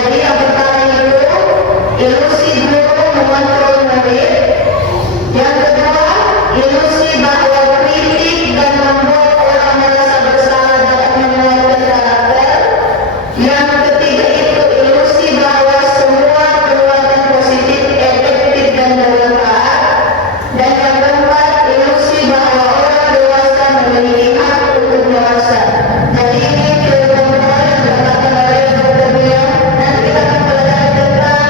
Jadi yang pertama itu ilusi guru mengontrol murid. Yang kedua, ilusi bahwa kritik dan membuat orang merasa bersalah dapat menguatkan karakter. Yang ketiga itu ilusi bahwa semua perbuatan positif efektif dan bermanfaat. Dan yang keempat, ilusi bahwa orang dewasa memiliki hak untuk dewasa. Jadi ini kontrol yang dikatakan oleh Dr. Bill. Nanti kita akan belajar tentang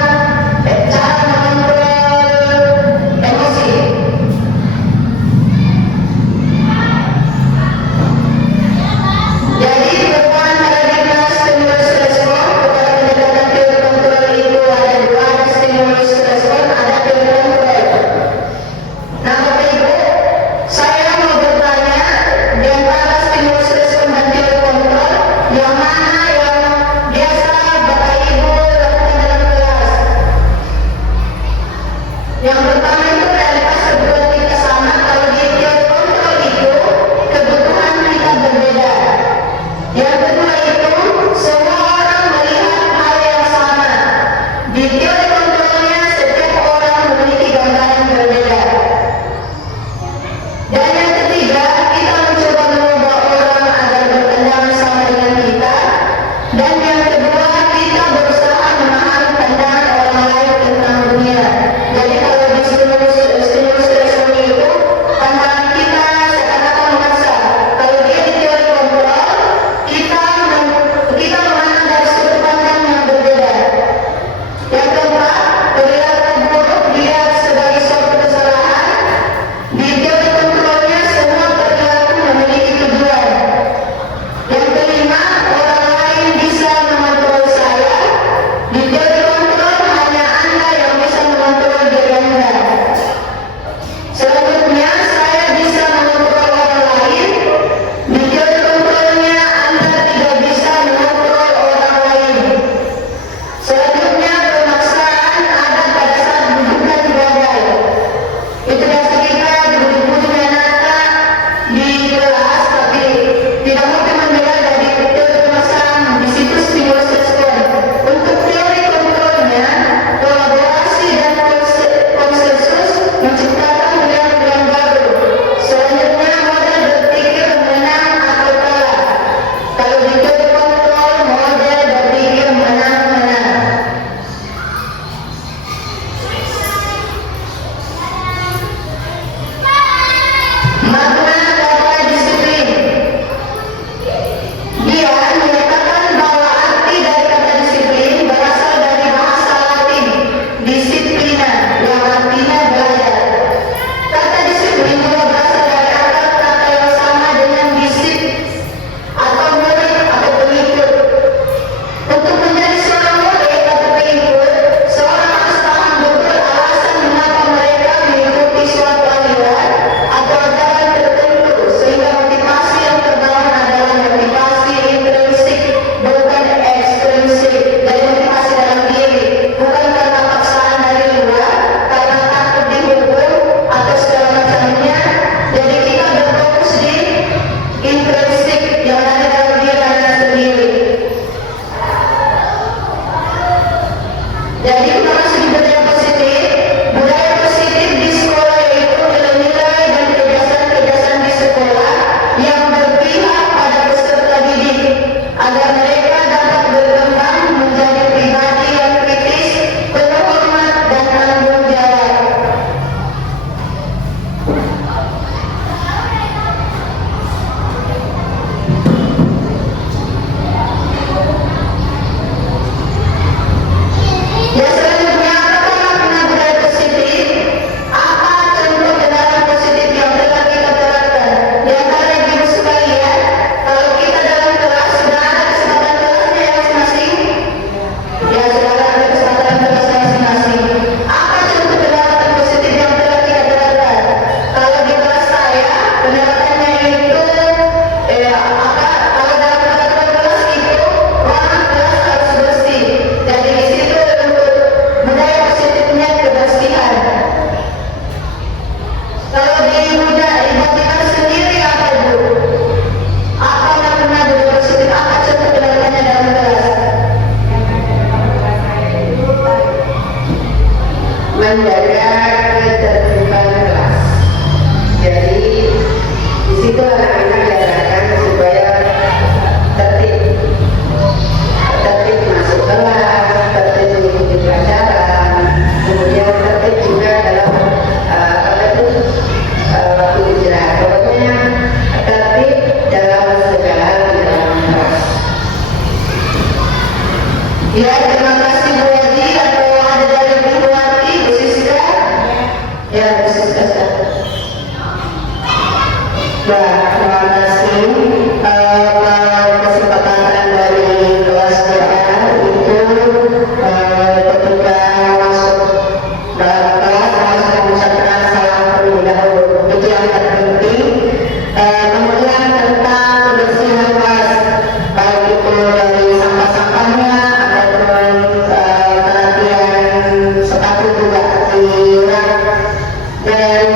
cara mengontrol emosi. Jadi perubahan paradigma stimulus respon kepada pendekatan peer control itu ada dua, ada stimulus respon, ada peer control. Nah, Bapak Ibu, saya mau bertanya di antara stimulus respon dan peer control, yang mana yang biasa Bapak Ibu lakukan dalam kelas? Yang pertama itu realitas kebutuhan kita sama. Kalau di peer control itu kebutuhan kita berbeda. Yang kedua itu semua orang melihat hal yang sama. Di teori kontrolnya setiap orang memiliki gambaran berbeda. Dan yang ketiga, kita mencoba mengubah orang agar berpandangan sama dengan kita. Dan yang kedua, kita berusaha memahami pandangan orang lain tentang dunia. Jadi kalau di stimulus respon itu, pandangan kita seakan-akan memaksa. Kalau dia di teori kontrol, kita memandang dari sudut pandang yang berbeda. Yang keempat, perilaku buruk dilihat sebagai suatu kesalahan. Di teori kontrolnya semua perilaku memiliki tujuan. Yang kelima, orang lain bisa mengontrol saya. Di teori kontrol hanya Anda yang bisa mengontrol diri Anda. Selanjutnya, saya bisa mengontrol orang lain. Di teori kontrolnya Anda tidak bisa mengontrol orang lain. Selanjutnya, pemaksaan ada pada saat bukan gagal. Itu biasa kita duduk-duduk Nata di kelas, tapi tidak mungkin membela dari teori pemaksaan. Di situ stimulus respon. Untuk teori kontrolnya, kolaborasi dan konsensus menciptakan pilihan-pilihan baru. Selanjutnya, model berpikir menang atau kalah. Kalau di teori kontrol, model berpikir menang-menang. Makna kata disiplin. Dia menyatakan bahwa arti dari kata disiplin berasal dari bahasa Latin disciplina, yang artinya belajar. Kata disiplin juga berasal dari akar kata yang sama dengan disip atau murid atau pengikut. Untuk menjadi seorang murid atau pengikut, seorang harus paham betul alasan mengapa mereka mengikuti suatu aliran atau ajaran tertentu, sehingga motivasi yang terbangun adalah motivasi intrinsik, bukan ekstrinsik. Dari motivasi dalam diri, bukan karena paksaan dari luar, karena takut dihukum atau segala macamnya. Jadi kita berfokus di intrinsik yang ada dalam diri Anda sendiri. Jadi kita masuk di budaya positif di sekolah, yaitu nilai-nilai dan kebiasaan-kebiasaan di sekolah yang berpihak pada peserta didik agar mereka dapat berkembang menjadi pribadi yang kritis, penuh hormat dan tanggung jawab. Yang menjaga ketertiban kelas. Jadi di situ anak-anak diarahkan supaya tertib, tertib masuk kelas, tertib mengikuti pelajaran, kemudian tertib juga dalam waktu istirahat. Pokoknya tertib dalam segala hal di dalam kelas. Ya, terima kasih Bu Yadi. Atau ada dari Bu Wati, Bu Siska? Ya, Bu Siska. Ya, terima kasih kesempatan dari kelas DA itu ketika masuk dalam kelas harus mengucapkan salam terlebih dahulu. Itu yang terpenting. Kemudian tentang kebersihan kelas, baik itu dari sampah-sampahnya ataupun perhatian sepatu juga diulang dan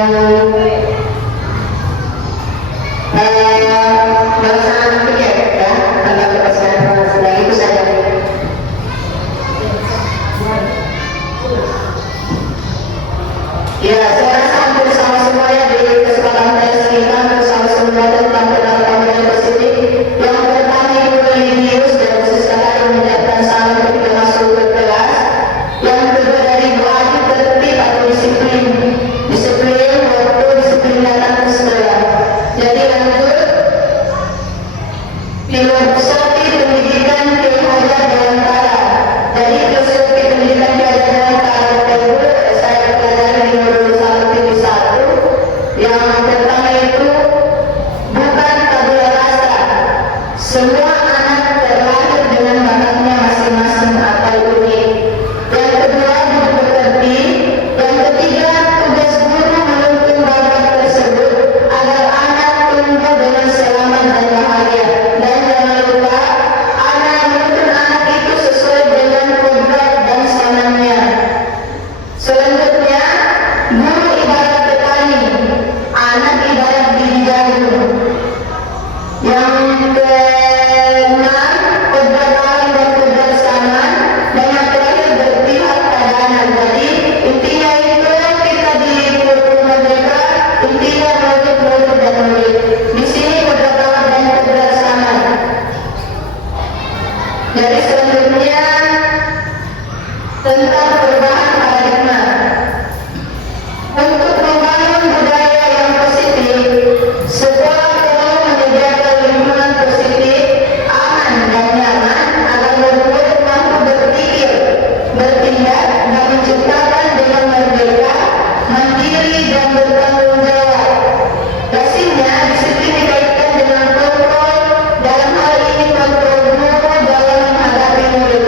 melaksanakan kegiatan ya tentang kebersihan kelas. Nah, itu saja. Ya, saya rasa hampir sama semua ya di kesempatan tes kita, hampir sama semua tentang penerapan yang positif. Yang pertama itu religius dan khusus tadi menyiapkan salam ketika masuk ke kelas. Yang kedua dari Bu Adi tertib atau disiplin, disiplin waktu, disiplin datang ke sekolah. Jadi lanjut filosofi pendidikan kehajar Dewantara. Jadi filosofi pendidikan kehajar Dewantara tersebut saya pelajari di modul 1.1. Yang pertama itu bukan tabula rasa. Semua anak terlahir dengan bakatnya masing-masing atau unik. Yang kedua, buku tertib. Yang ketiga, tugas guru menuntun bakat tersebut agar anak tumbuh dengan selamat dan bahagia. Dan jangan lupa, anak menuntun anak itu sesuai dengan kodrat dan sanamnya. Selanjutnya, guru ibarat petani, anak ibarat biji jagung. Yang keenam, kodrat lain dan kodrat sama. Dan yang terakhir berpihak pada anak. Jadi intinya itu kita di kurikulum merdeka, intinya murid dan murid. Di sini kodrat lain dan kodrat sama. Jadi selanjutnya tentang perubahan paradigma. Untuk membangun budaya yang positif, sekolah perlu menyediakan lingkungan positif, aman dan nyaman agar murid mampu berpikir, bertindak dan menciptakan dengan merdeka, mandiri dan bertanggung jawab. Pastinya disiplin dikaitkan dengan kontrol, dalam hal ini kontrol guru dalam menghadapi murid.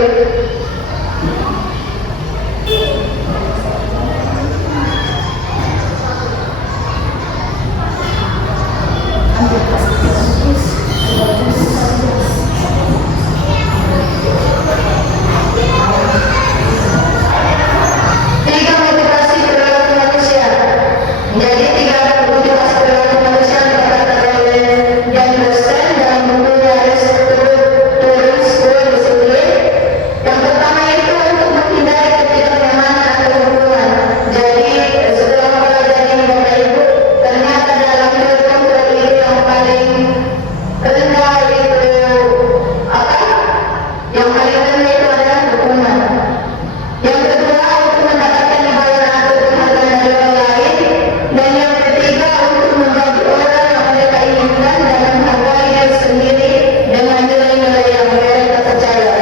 Tiga motivasi perilaku manusia. Jadi tiga motivasi perilaku manusia dikatakan oleh Jan Rosten dalam bukunya Restoring School Discipline. Yang pertama itu untuk menghindari ketidaknyamanan atau hubungan. Jadi setelah mempelajari Bapak Ibu, ternyata dalam nilai kontrol itu yang paling rendah itu apa? Yang paling rendah itu adalah dukungan. Yang kedua untuk mendapatkan imbalan atau penghargaan dari orang lain. Dan yang ketiga untuk menjadi orang yang mereka inginkan dan menghargai diri sendiri dengan nilai-nilai yang mereka percaya.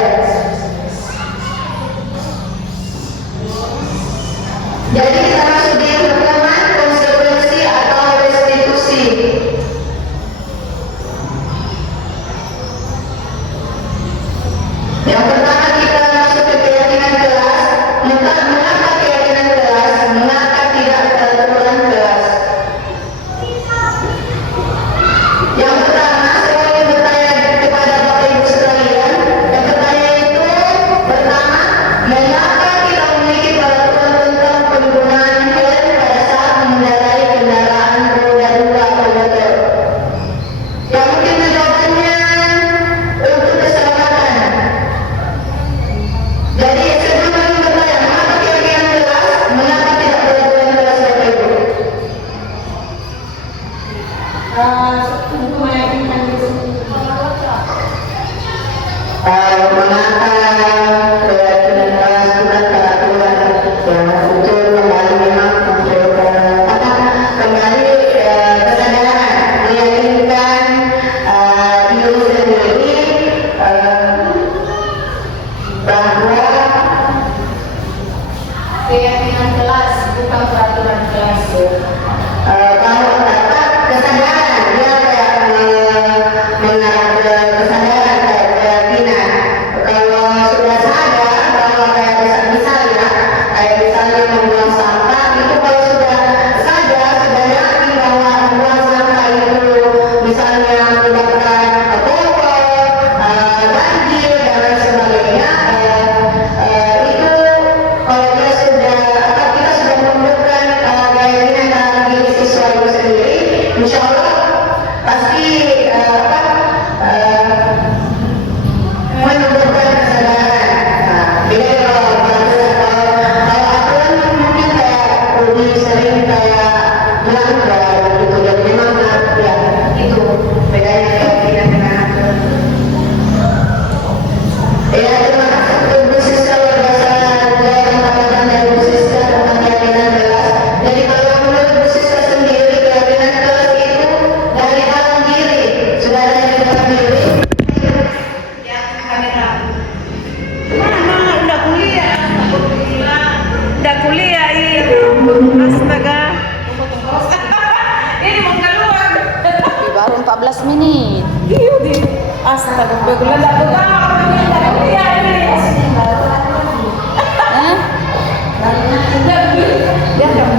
Jadi kita masuk di yang pertama, konsekuensi atau restitusi. Yang pertama kita masuk ke keyakinan kelas. Mengapa keyakinan kelas? Mengapa tidak peraturan kelas? Yang pertama, saya ingin bertanya kepada Bapak Ibu sekalian. Yang pertanyaan itu pertama, mengapa kita memiliki peraturan tentang penggunaan keyakinan kelas, bukan peraturan kelas. Kalau dapat kesadaran, dia kayak mengarah ke kesadaran, kayak keyakinan. Kalau sudah sadar bahwa kayak misalnya membuang sampah itu, kalau sudah sadar, sudah yakin bahwa membuang sampah itu misalnya menyebabkan kotor, banjir dan lain sebagainya, itu kalau dia sudah kita sudah menunjukkan keyakinan dalam diri siswa itu sendiri, insya Allah pasti menunjukkan kesadaran. Jadi kalau aturan mungkin kayak lebih sering kayak melanggar gitu, dan memang ya itu bedanya keyakinan dengan aturan. Ya, terima kasih untuk Bu Siska luar biasa yang mengatakan dari Bu Siska tentang keyakinan kelas. Jadi kalau menurut Bu Siska sendiri, keyakinan kelas itu dari dalam diri, sudah ada di dalam diri. Ya, kamera. Mama udah kuliah. Udah kuliah ini. Astaga. Ini mau keluar. Baru 14 menit. Iya di. Astaga, begulan dah kuliah ini. Hah? Ya dong.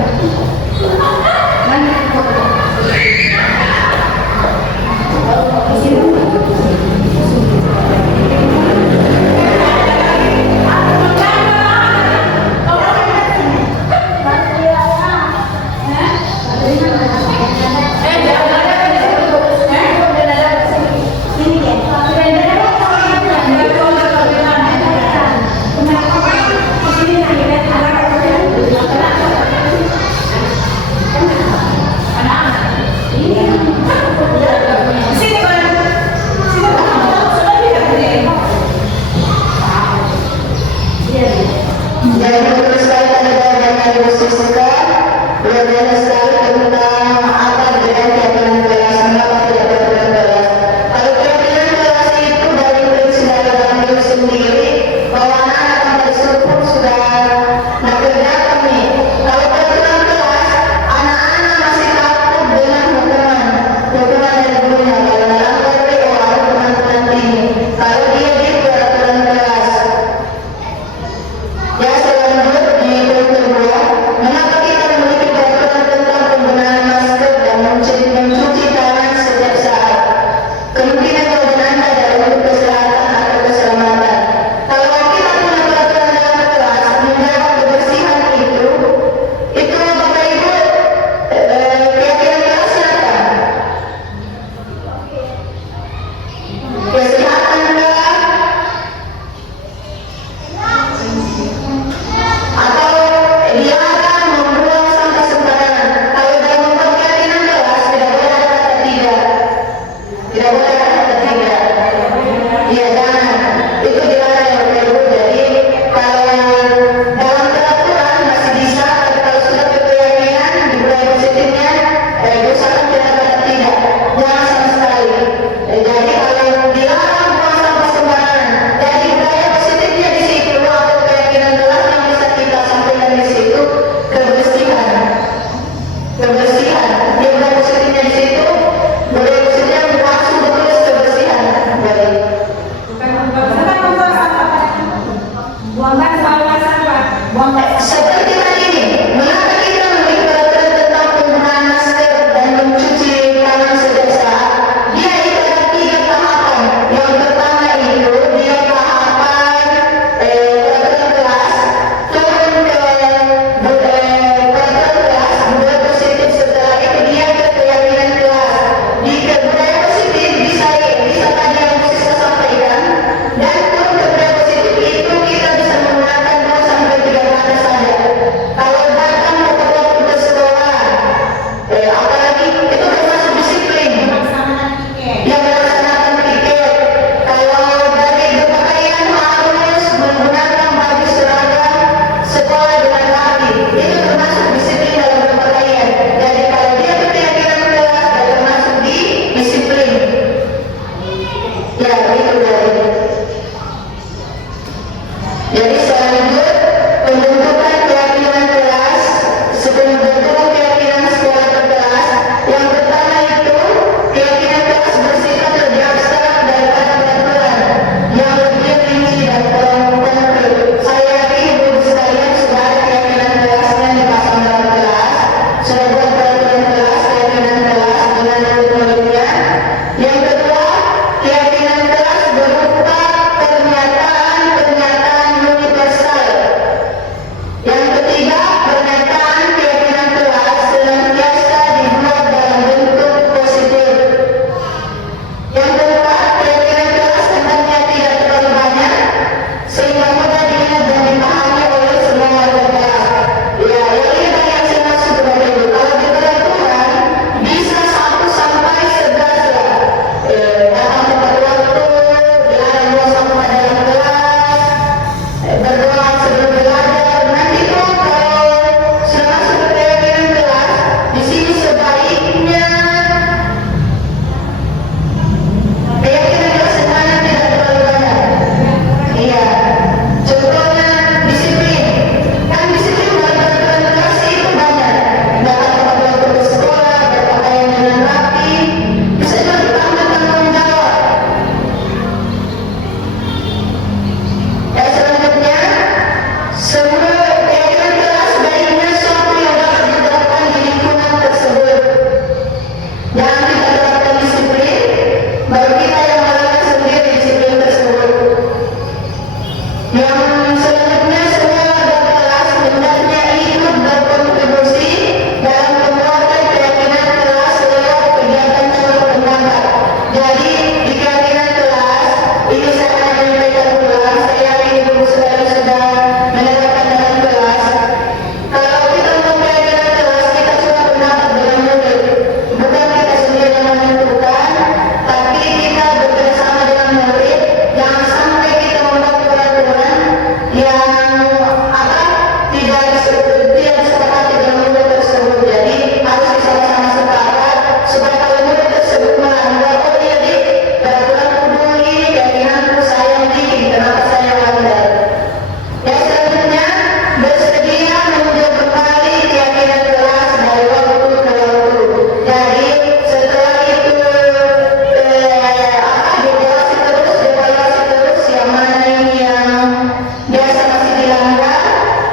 Jadi betul sekali tadi dari Bu Siska, luar biasa sekali tentang apa dengan keyakinan kelas, mengapa tidak keyakinan kelas. Kalau keyakinan kelas itu dari prinsip dari dalam diri sendiri, bahwa anak-anak yang terstruktur sudah mengerjakan nih. Kalau keyakinan kelas, anak-anak masih takut dengan hukuman dari gurunya. Kalau dalam PPO ada hukuman tinggi. Kalau dia di peraturan kelas. Ya, selanjutnya di poin kedua, mengapa kita memiliki peraturan tentang penggunaan masker dan mencuci tangan setiap saat? Kemungkinan penggunaan adalah untuk kesehatan atau keselamatan. Kalau kita punya peraturan dalam kelas menjaga kebersihan itu Bapak Ibu, keyakinan kelasnya apa? Kesehatan kah? Atau dilarang membuang sampah sembarangan? Kalau dalam keyakinan kelas tidak boleh ada kata tidak. Tidak boleh ada kata tidak. Iya, jangan. Itu dilarang ya Bapak Ibu. Jadi kalau dalam peraturan masih bisa, tapi kalau sudah ke keyakinan di budaya positifnya, diusahakan tidak ada kata tidak. Jangan sama sekali. Jadi kalau dilarang buang sampah sembarangan, jadi budaya positifnya di situ atau keyakinan kelas yang bisa kita sampaikan di situ, kebersihan. Kebersihan. Di budaya positifnya di situ, budaya positifnya langsung bertulis kebersihan. Baik. Buangkan sampah. Buangkan. Seperti tadi ini, mengapa kita memiliki peraturan tentang penggunaan masker dan mencuci tangan setiap saat? Dia itu ada 3 tahapan. Yang pertama itu dia tahapan peraturan kelas, turun ke peraturan kelas, budaya positif, setelah itu dia ke keyakinan kelas. Di budaya positif bisa tadi yang bisa sampaikan, dan turun ke budaya positif itu kita bisa menggunakan 2 sampai 3 kata saja.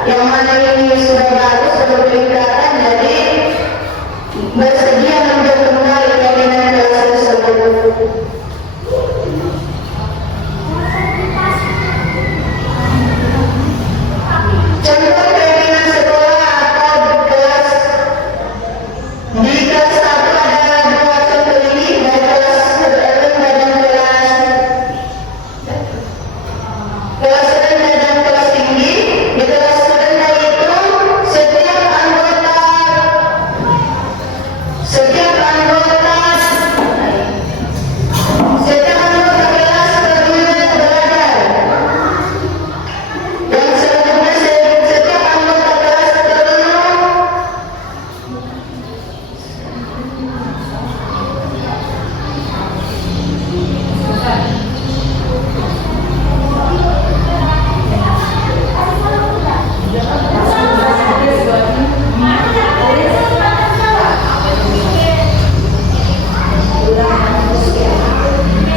yang mana ini sudah bagus berkelihatan, jadi bersedia untuk kembali keyakinan kelas tersebut. Contoh keyakinan sekolah atau kelas. Di kelas 1 ada 2 contoh ini, dari kelas rendah dan kelas rendah dan kelas tinggi. Di kelas rendah itu setiap anggota kelas perlunya belajar. Dan selanjutnya setiap anggota kelas perlu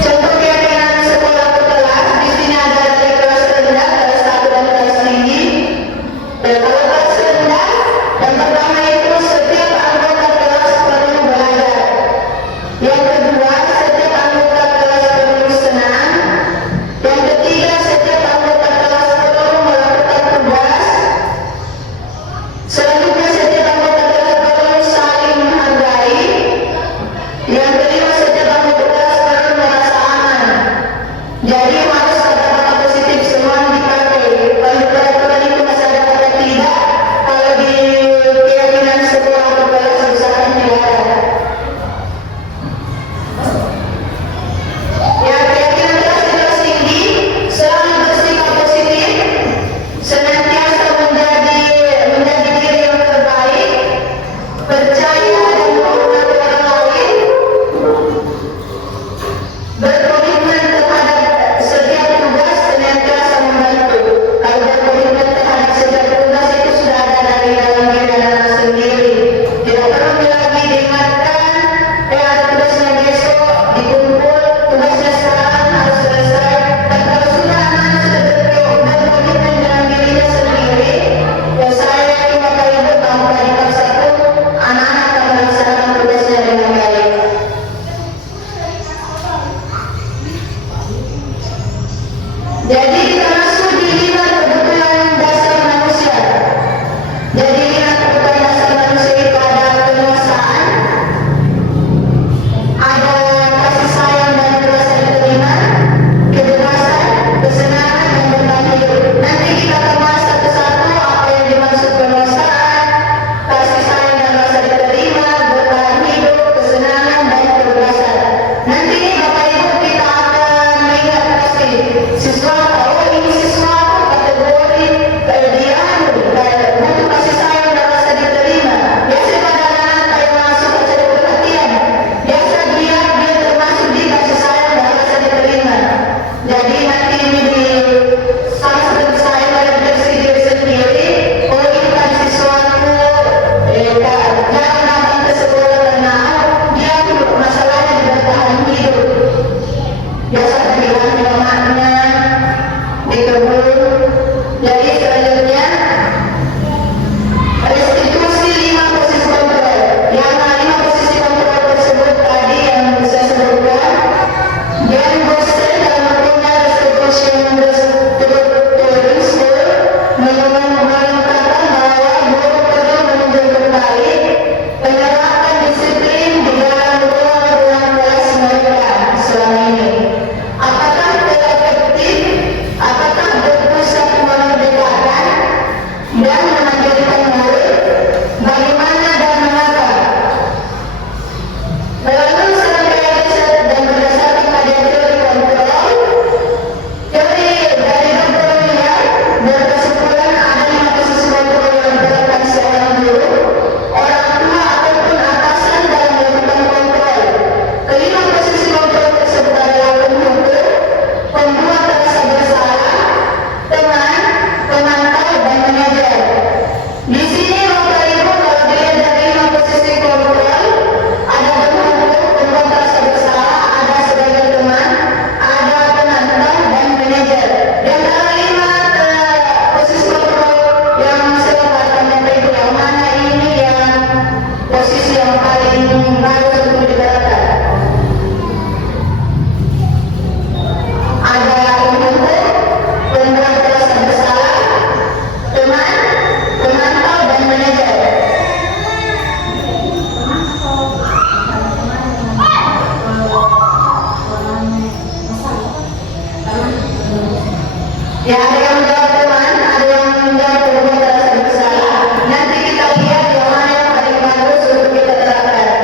contoh keyakinan sekolah atau kelas. Di sini ada dari kelas rendah, kelas 1 dan kelas tinggi. Kalau kelas rendah, yang pertama itu setiap anggota kelas perlu belajar. Yang kedua, setiap anggota kelas perlu senang. Yang ketiga, setiap anggota kelas perlu melakukan tugas. Selanjutnya, setiap anggota kelas perlu saling menghargai. Yang kelima, setiap anggota kelas perlu merasa aman. Jadi harus kata-kata positif semua dipakai. Kalau di peraturan itu masih ada kata tidak, kalau di keyakinan sekolah atau kelas usahakan tidak ada. Ya, keyakinan kelas tinggi selalu bersikap positif, senantiasa menjadi diri yang terbaik, percaya dan menghormati orang lain, berkomitmen terhadap setiap tugas, senantiasa membantu. Kalau berkomitmen terhadap setiap tugas itu sudah ada dari dalam diri anak sendiri. Tidak perlu lagi diingatkan, ada tugasnya besok, dikumpul, tugasnya sekarang harus selesai. Dan kalau sudah anak sudah berkomitmen dalam dirinya sendiri, ya saya yakin Bapak Ibu tanpa dipaksa pun anak-anak akan melaksanakan tugasnya dengan baik. Jadi kita masuk di 5 kebutuhan dasar manusia. Jadi 5 kebutuhan dasar manusia itu ada penguasaan, ada kasih sayang dan rasa diterima, kebebasan, kesenangan dan bertahan hidup. Nanti kita akan bahas satu-satu apa yang dimaksud penguasaan, kasih sayang dan rasa diterima, bertahan hidup, kesenangan dan kebebasan. Nanti ini Bapak Ibu kita akan mengingat pasti sesuatu, oh ini sesuatu kategori dia butuh kasih sayang dan rasa diterima. Biasa pada anak-anak yang masuk cari perhatian, biasa dia termasuk di kasih sayang dan rasa diterima. Jadi nanti ini di sama seperti saya pada diri sendiri, oh ini kan sesuatu jarang datang ke sekolah karena dia masalahnya di bertahan hidup. Biasa kehilangan lemaknya di kebun. Jadi selanjutnya restitusi 5 posisi kontrol. Yang 5 posisi kontrol tersebut tadi yang saya sebutkan, dan Boston dalam bukunya Restitution mengungkapkan bahwa guru perlu menunjuk kembali penerapan disiplin di dalam ruang kelas mereka selama ini. Apakah telah efektif? Apakah berpusat memerdekakan dan mengajarkan murid? Bagaimana dan mengapa? Melalui serangkaian riset dan berdasarkan kajian teori kontrol, teori dari Dr. Miller berkesimpulan ada 5 posisi yang paling bagus untuk diterapkan? Ada pemimpin, pemberantas bersalah, teman, pemantau, dan manajer. Ya, ada yang menjawab teman, ada yang menjawab pemberantas bersalah. Nanti kita lihat yang mana yang paling bagus untuk kita terapkan.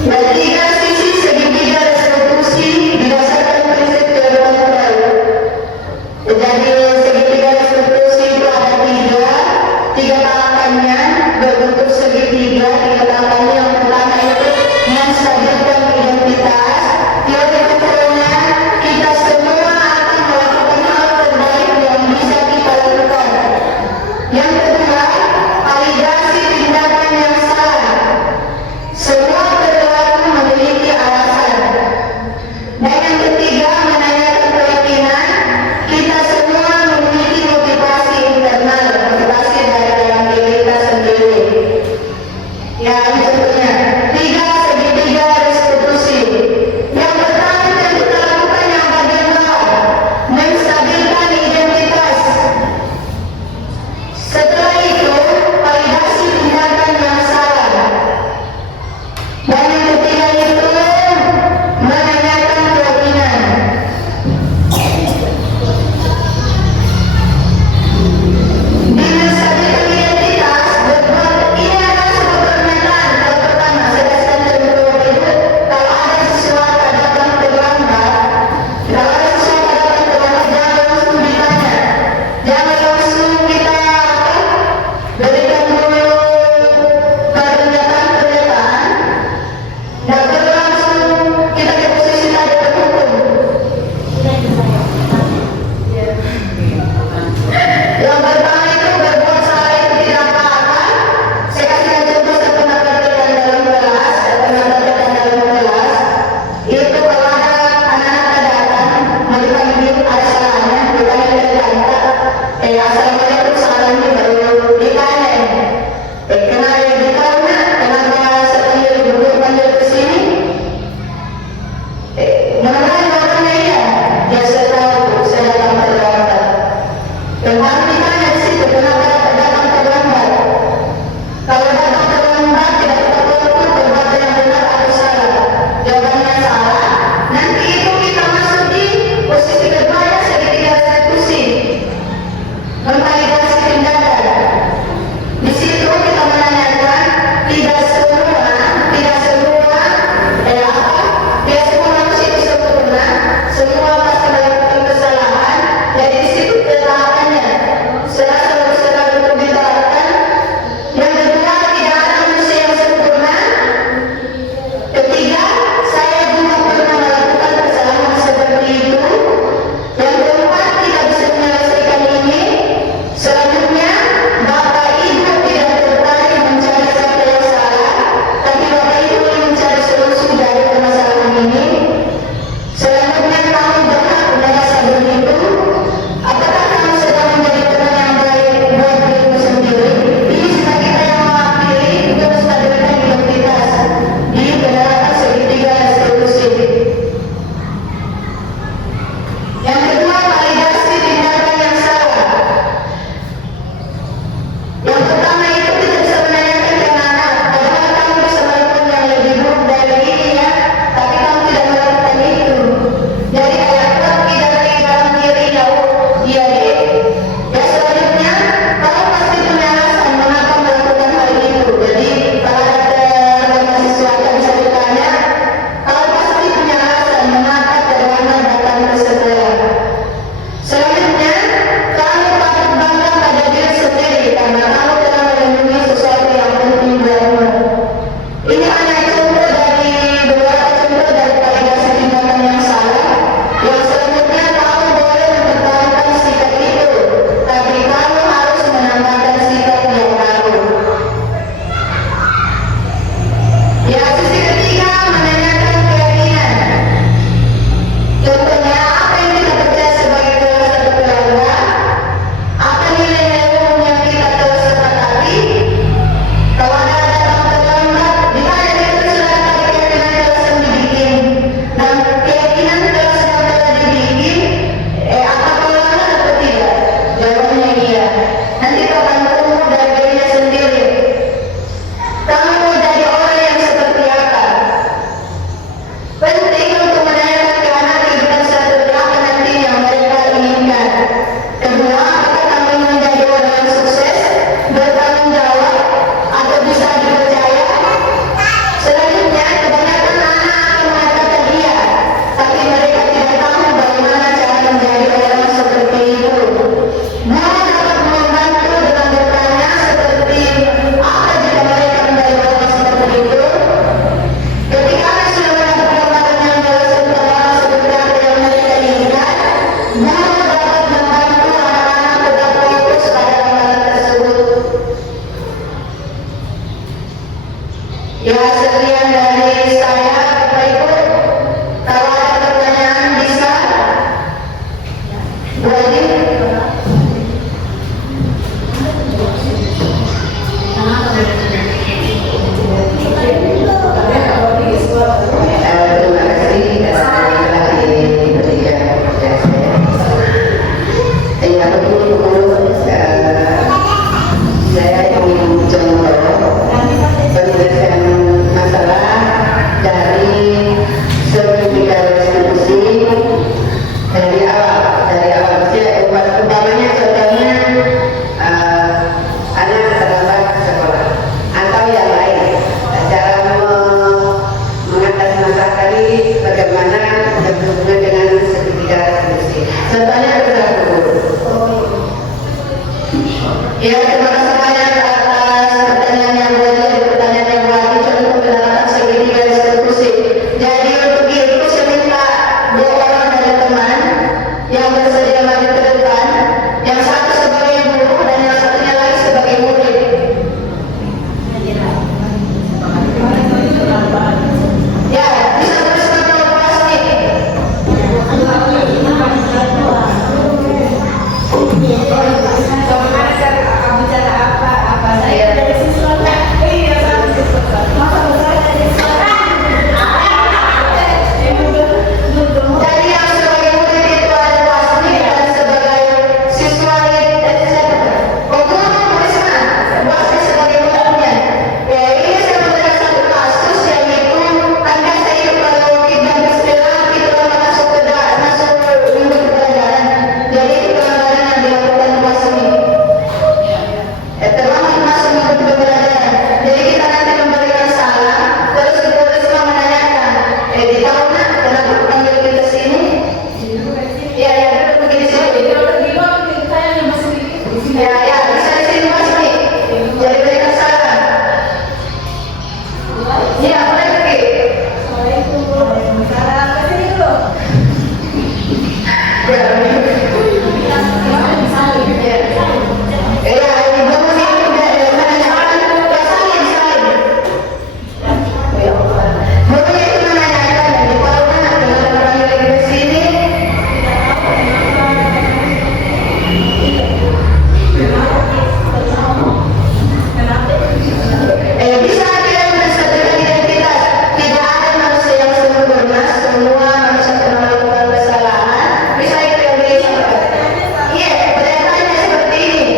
Ketiga, sisi segitiga restitusi berdasarkan prinsip terkontrol. Jadi segitiga restitusi itu ada tiga tahapannya berbentuk segitiga. Tiga tahapannya yang pertama itu menstabilkan identitas. Teori kontrolnya, kita semua akan melakukan hal terbaik yang bisa kita lakukan. Yang kedua, kalibrasi tindakan yang salah. Semua perilaku Ya, sekian dari saya, Bapak Ibu. Kalau ada pertanyaan bisa. Bu Adi. Terima kasih telah diberikan kepada saya. Ya, betul-betul saya ingin contoh penyelesaian masalah dari sertifikat restitusi dari awal umpamanya contohnya anak terlambat ke sekolah atau yang lain, cara mengatasi masalah tadi bagaimana berhubungan dengan sertifikat restitusi. Contohnya adalah guru. Ya, terima kasih banyak atas pertanyaannya Bu Adi. Ada pertanyaannya Bu Adi, contoh penerapan segitiga restitusi. Jadi untuk itu saya minta 2 orang dari teman yang bersedia maju ke depan, yang satu sebagai guru dan yang satunya lagi sebagai murid. Ya, bisa teruskan operasi. Jadi yang sebagai murid itu ada wasmi dan sebagai siswa wasmi sebagai muridnya. Ya, ini saya mendengar satu kasus yang itu anda saya kalau tidak bersebelah kita masuk minggu ke pelajaran. Jadi itu pelanggaran yang dilakukan wasmi. Terlambat masuk minggu ke pelajaran. Jadi kita nanti memberikan salam, terus kita semua menanyakan, di tahu nak kenapa panggil kita sini? Ya, duduk begini sini. Ya, bisa di sini wasmi. Jadi berikan salam. Ya, boleh pergi. Ya, ini bangun itu dari menanyakan, ya salim. Gurunya itu menanyakan, di tahu nak kenapa panggil kita ke sini? Bisa dia bersertifikat identitas. Tidak ada manusia yang sempurna, semua manusia pernah melakukan kesalahan. Bisa itu yang disampaikan. Iya, pertanyaannya seperti ini.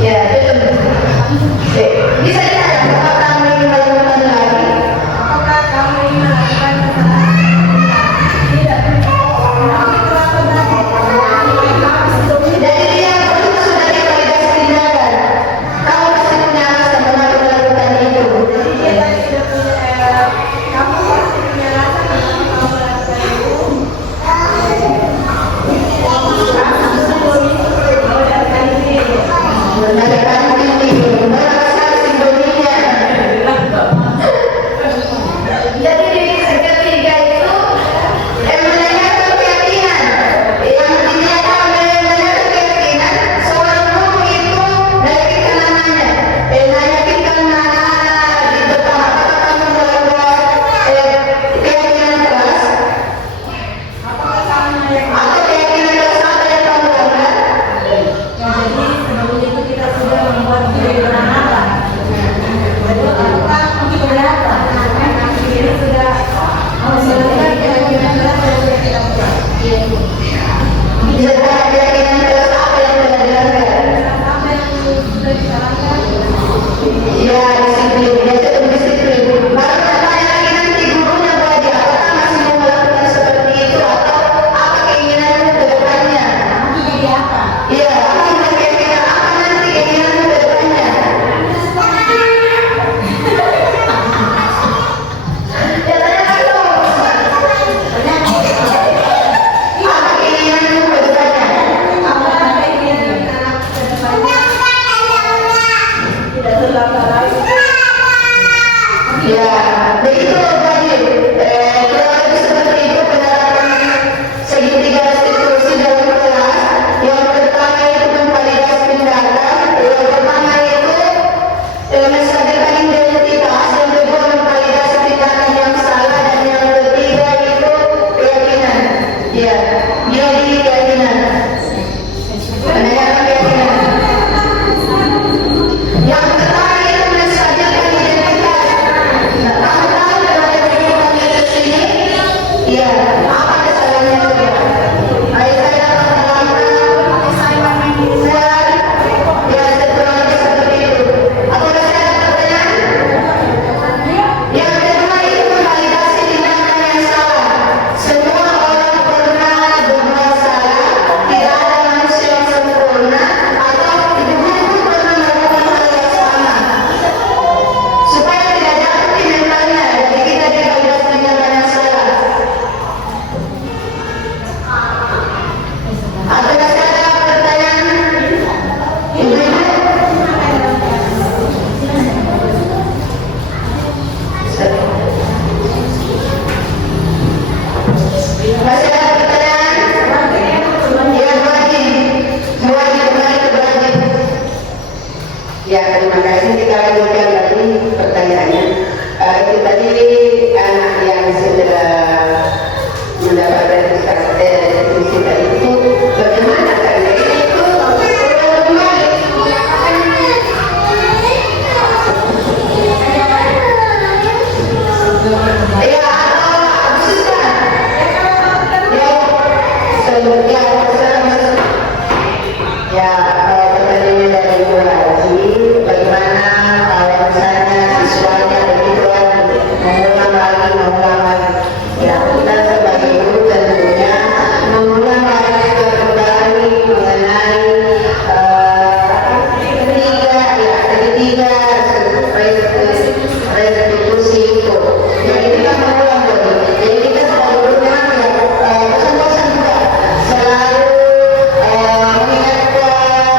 Ya, betul. Bisa ditanya, apakah kami melakukan lagi? Jadi dia itu sudah divalidasi tindakan. Kamu pasti punya alasan mengapa melakukan itu. Dari kami ini, merasa simbol kita lanjutkan lagi pertanyaannya. Itu tadi anak yang sudah mendapatkan visi tadi itu bagaimana karena itu kembali. Ya, bisa. Ya, pertanyaannya dari Ibu lagi, bagaimana kalau misalnya siswanya begitu mengulang lagi. Ya, kita sebagai guru tentunya mengulang lagi kembali mengenai ketiga restitusi itu. Jadi kita mengulang lagi. Jadi kita sebagai guru memang ya bosan-bosan juga selalu mengingatkan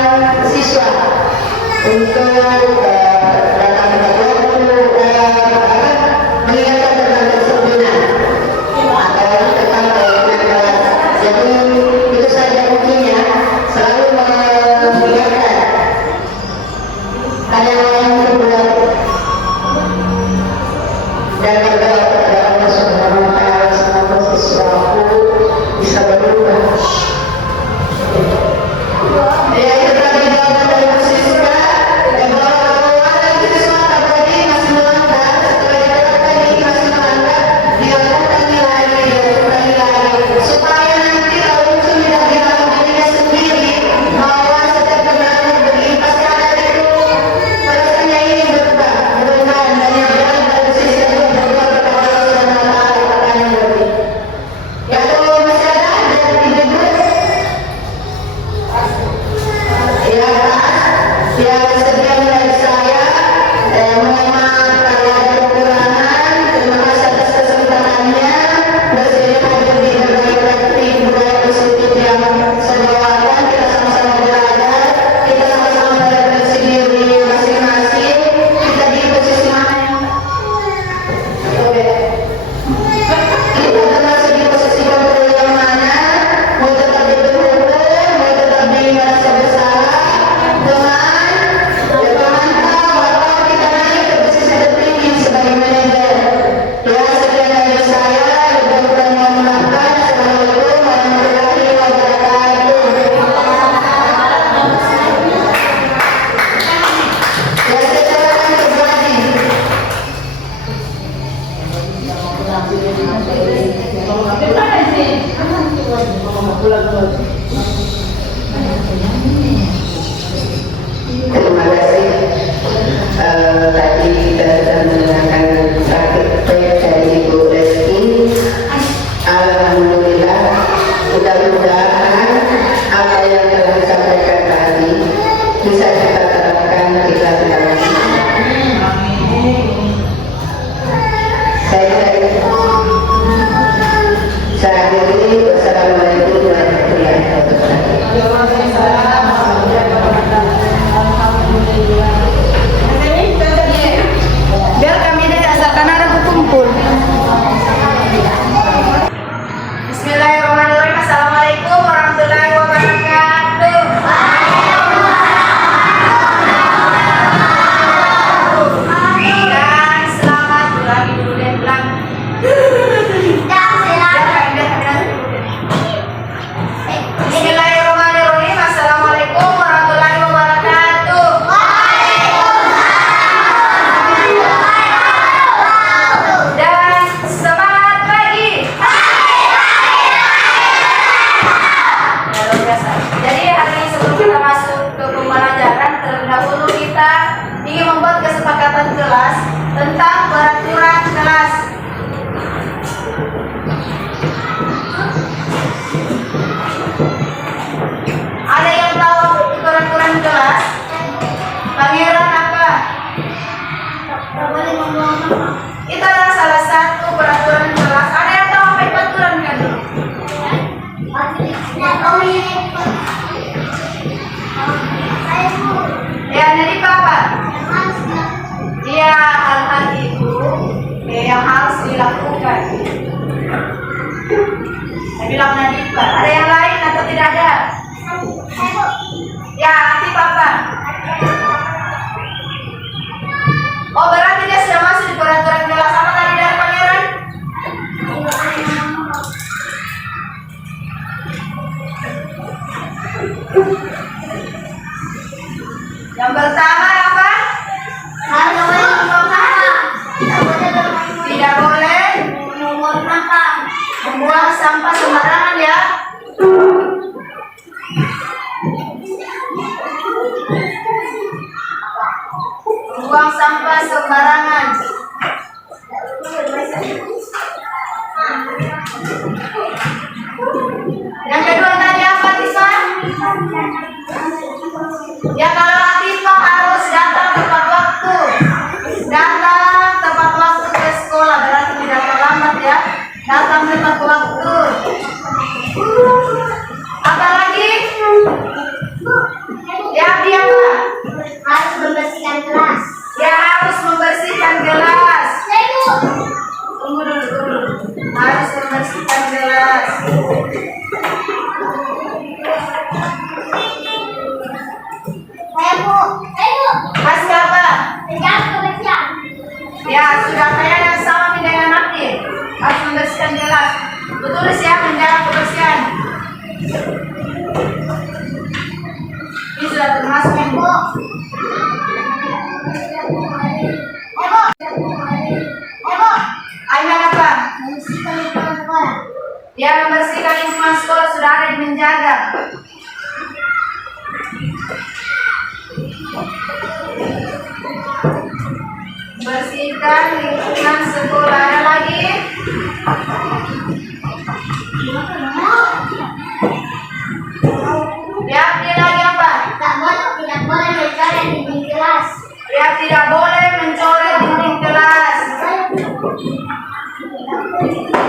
Yang pertama apa? Tidak boleh membuang sampah sembarangan ya. Membuang sampah sembarangan. Yang kedua tadi apa, Tisa? Ya, kalau Latifah harus datang tepat waktu. Datang tepat waktu ke sekolah, berarti tidak terlambat ya. Datang tepat waktu. Apa lagi? Ya, dia apa? Harus membersihkan kelas. Ya, harus membersihkan gelas. Tunggu dulu. Harus membersihkan gelas. Kasih apa? Ya, sudah kayak yang sama dengan nanti. Harus membersihkan gelas. Tulis ya, menjaga kebersihan. Ini sudah termasuk Ibu. Aiman apa? Ya, membersihkan lingkungan sekolah sudah ada yang menjaga. Bersihkan lingkungan sekolah. Ada lagi? Ya, dia lagi apa? Ya, tidak boleh mencoret dinding kelas.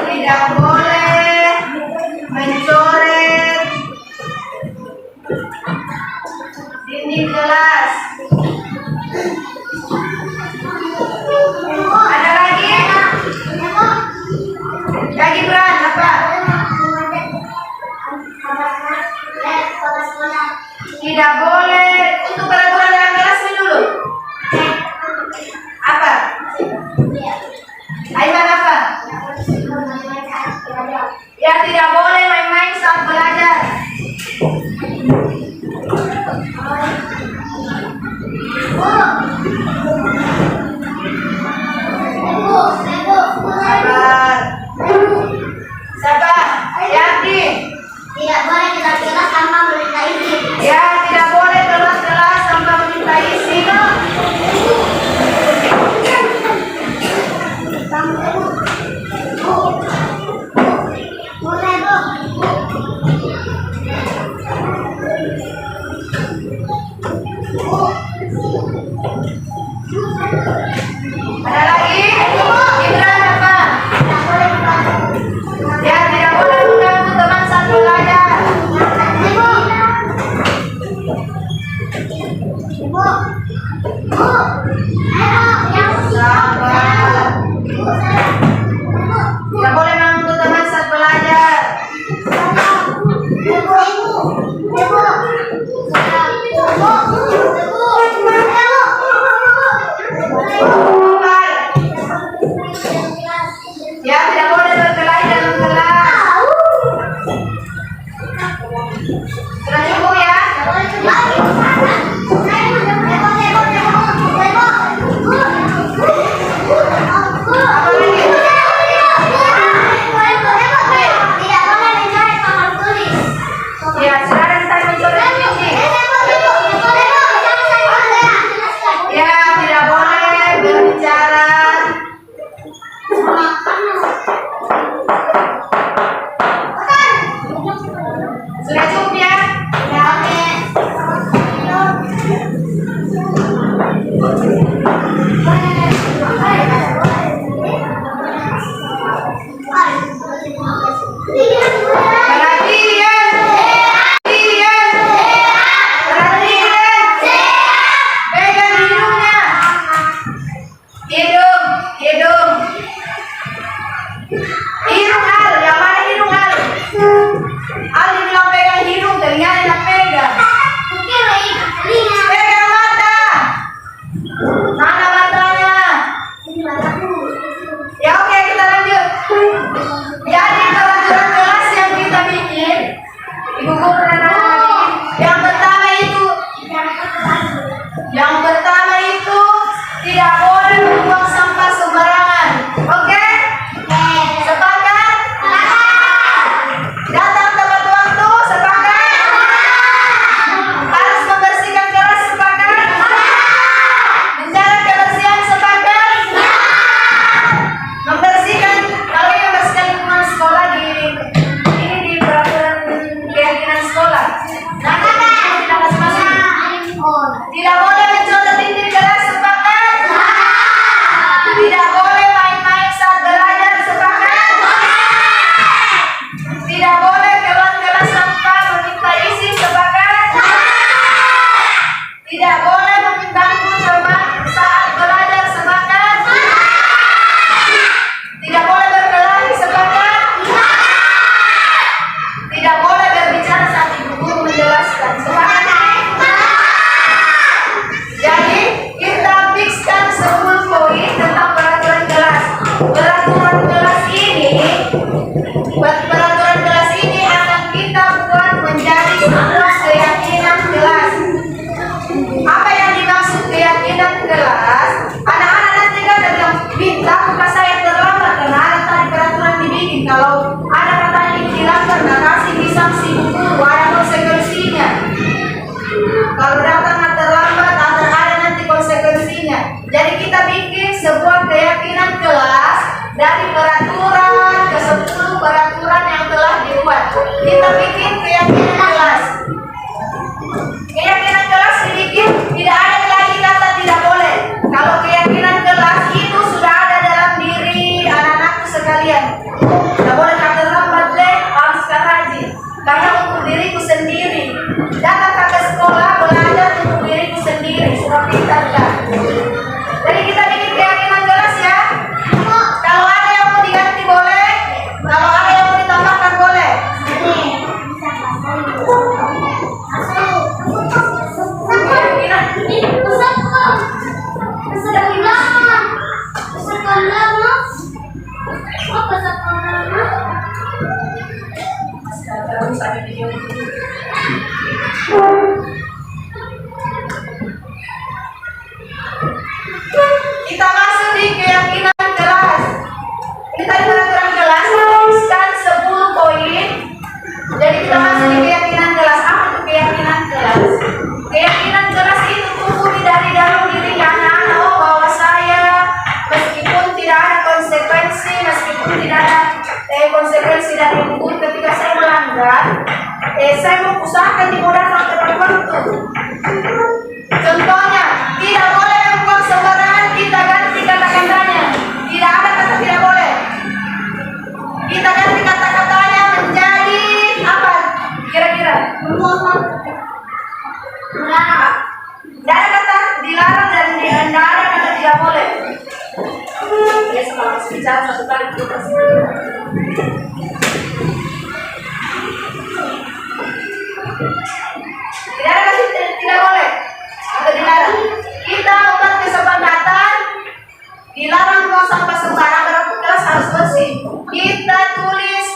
Tidak boleh mencoret dinding kelas. Ada lagi? Ya, Gibran, apa? Tidak boleh. Untuk peraturan dalam kelas ini dulu. Apa? Aiman apa? Ya, tidak boleh main-main saat belajar. Sabar. Sabar. Yati. Ya, tidak boleh kelas-kelas tanpa meminta izin. Ada lagi? Gibran apa? Ya, tidak boleh mengganggu teman saat belajar. Sabar. Tidak boleh mengganggu teman saat belajar. Ya, tidak boleh berkelahi dalam kelas. Sudah cukup ya? Apa lagi? Ya, sekarang saya mencoret dinding. Ya, tidak boleh berbicara. Sudah cukup ya? Jadi kita fixkan 10 poin tentang peraturan kelas. Peraturan kelas ini akan kita buat menjadi sebuah keyakinan kelas. Apa yang dimaksud keyakinan kelas? Anak-anak nanti kan bilang, "Bintang muka saya terlambat karena ada tadi peraturan dibikin. Kalau ada kata yang dilanggar, nah kasih di sanksi buku, ada konsekuensinya. Kalau datang terlambat, ada nanti konsekuensinya." Jadi kita bikin sebuah keyakinan kelas dari peraturan ke 10 peraturan yang telah dibuat. Kita bikin keyakinan kelas. Keyakinan kelas dibikin tidak ada lagi kata tidak boleh. Kalau keyakinan kelas itu sudah ada dalam diri anak-anakku sekalian. Tidak boleh kata terlambat deh, harus rajin. Karena untuk diriku sendiri. Datang ke sekolah belajar untuk diriku sendiri. Sudah pintar kan? Jadi kita bikin keyakinan kelas ya. Kalau ada yang mau diganti boleh. Kalau ada yang mau ditambahkan boleh. Kita masuk di keyakinan kelas. Ini tadi peraturan kelas, tuliskan 10 poin. Jadi kita masuk di keyakinan kelas. Apa itu keyakinan kelas? Keyakinan kelas itu tumbuh dari dalam diri anak-anak. Oh, bahwa saya meskipun tidak ada konsekuensi, meskipun tidak ada konsekuensi dari hukum ketika saya melanggar, saya mau usahakan dimudahkan tepat waktu. Contohnya, tidak boleh membuang sembarangan, kita ganti kata-katanya. Tidak ada kata tidak boleh. Kita ganti kata-katanya menjadi apa? Kira-kira? Tidak ada kata dilarang dan tidak ada kata tidak boleh. Ya, kalau harus bicara satu kali kita tidak ada kata tidak boleh atau dilarang. Kita membuat kesepakatan dilarang buang sampah sembarangan, berarti kelas harus bersih. Kita tulis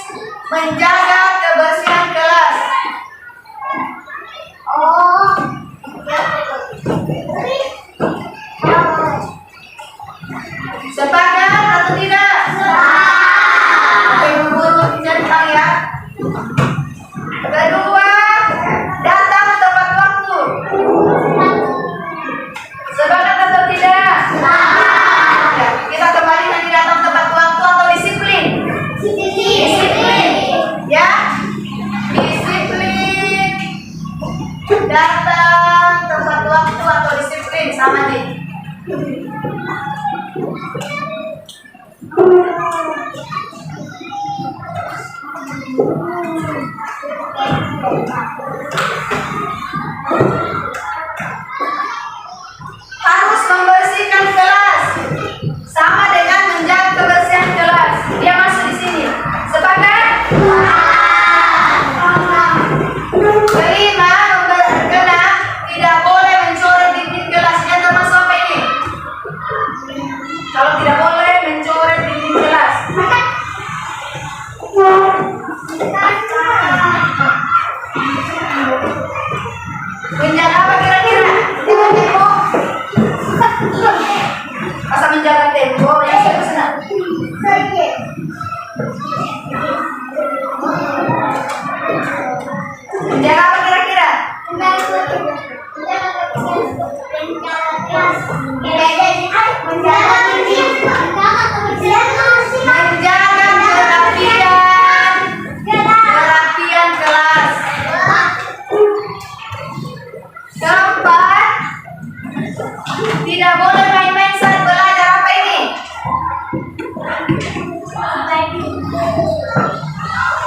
menjaga kebersihan kelas. Sepakat atau tidak? Oke, berburu centang ya. Kedua, datang tepat waktu. Sepakat atau tidak? Ya, kita kembali nanti datang tepat waktu atau disiplin. Disiplin. Ya, disiplin. Datang tepat waktu atau disiplin sama nih. Harus membersihkan kelas sama dengan menjaga kebersihan kelas. Dia masuk di sini. Sepakat? Kelima, keenam, tidak boleh mencoret dinding kelas. Dia termasuk apa ini? Kalau tidak boleh mencoret dinding kelas. Menjaga apa kira-kira? Tempo. Masa menjaga tempo yang saya senang. Menjaga apa kira-kira? Menjaga kerapian kelas. Keempat, tidak boleh main-main saat belajar. Apa ini?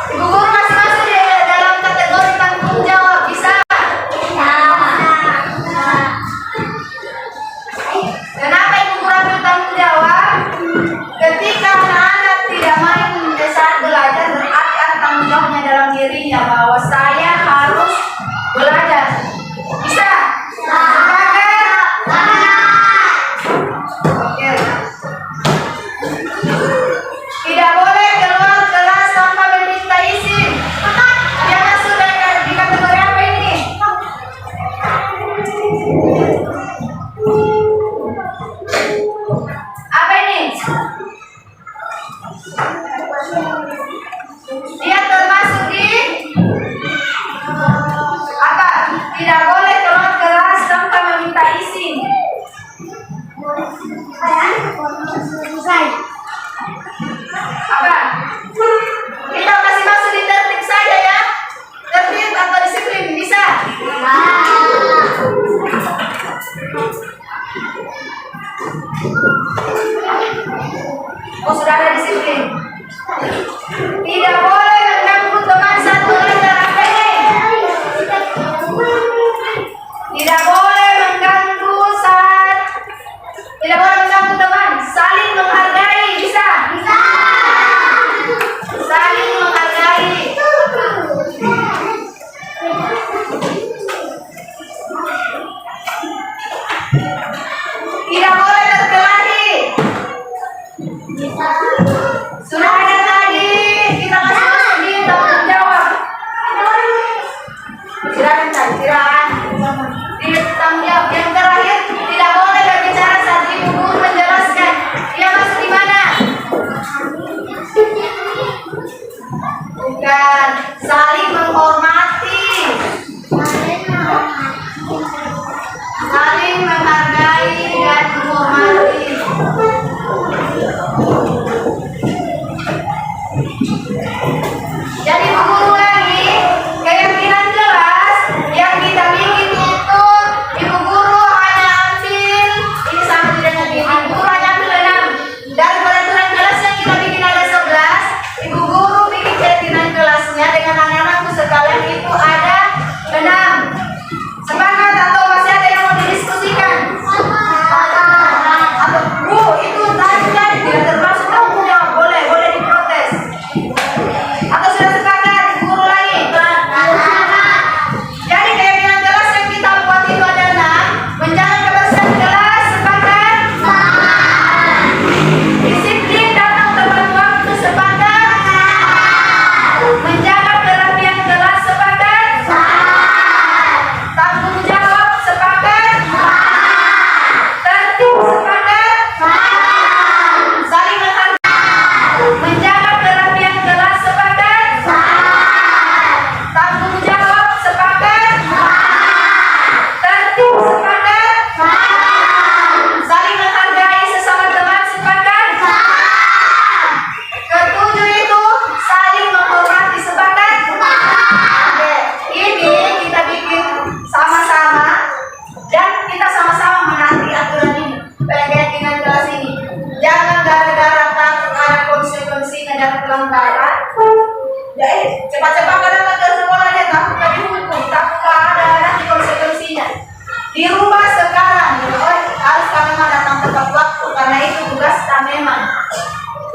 Ibu guru masih masuk di dalam kategori tanggung jawab, bisa? Kenapa ibu guru ambil tanggung jawab? Ketika Tidak boleh keluar kelas tanpa meminta izin. Apa? Kita masih masuk di tertib saja ya. Tertib atau disiplin bisa? Oh, sudah ada disiplin. Tidak boleh mengganggu teman satu belajar. Apa ini? Tidak boleh mengganggu teman. Saling menghargai bisa? Bisa. Saling menghargai. Tidak boleh berkelahi. Sudah ada tadi, kita kasih sedih tanggung jawab. Silakan Kak, silakan. Tanggung jawab. Yang terakhir, tidak boleh berbicara saat ibu guru menjelaskan. Dia masuk di mana? Bukan, saling menghormati. Saling menghargai dan menghormati. Jadi Bu Guru lagi, keyakinan kelas yang kita bikin itu Ibu Guru hanya ambil ini sama dengan ini. Ibu Guru hanya ambil 6. Dari peraturan kelas yang kita bikin ada 11. Ibu Guru bikin keyakinan kelasnya dengan anak-anakku sekalian itu ada 6. Sepakat atau masih ada yang mau didiskusikan? Atau Bu, itu tadi kan tidak termasuk tanggung jawab, boleh diprotes. Atau sudah sepakat, guru lagi? Jadi keyakinan kelas yang kita buat itu ada 6. Menjaga kebersihan kelas, sepakat? Disiplin datang tepat waktu, sepakat? Menjaga kerapian kelas, sepakat? Tanggung jawab, sepakat? Tertib, sepakat? Saling menghargai. Menjaga kerapian kelas, sepakat? Tanggung jawab, sepakat? Tertib, sepakat? Saling menghargai sesama teman, sepakat? Ketujuh itu saling menghormati, sepakat? Oke, ini kita bikin sama-sama dan kita sama-sama menaati aturan ini. Keyakinan kelas ini. Jangan gara-gara takut ada konsekuensinya dan pelanggaran. Ya, cepat-cepat kadang ke sekolah dia takut tadi hukum, takut ada nanti konsekuensinya. Dirubah sekarang, harus kami datang tepat waktu karena itu tugas memang.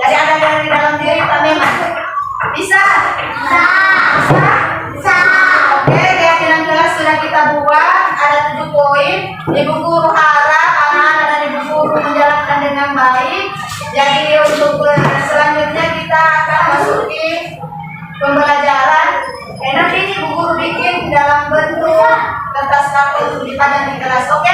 Jadi ada dari dalam diri memang. Bisa? Bisa. Oke, keyakinan kelas sudah kita buat, ada 7 poin. Ibu Guru harap anak-anak dan Ibu Guru menjalankan dengan baik. Jadi untuk selanjutnya kita akan masuki pembelajaran. Nanti Ibu Guru bikin dalam bentuk kertas kartu untuk dipajang di kelas. Oke?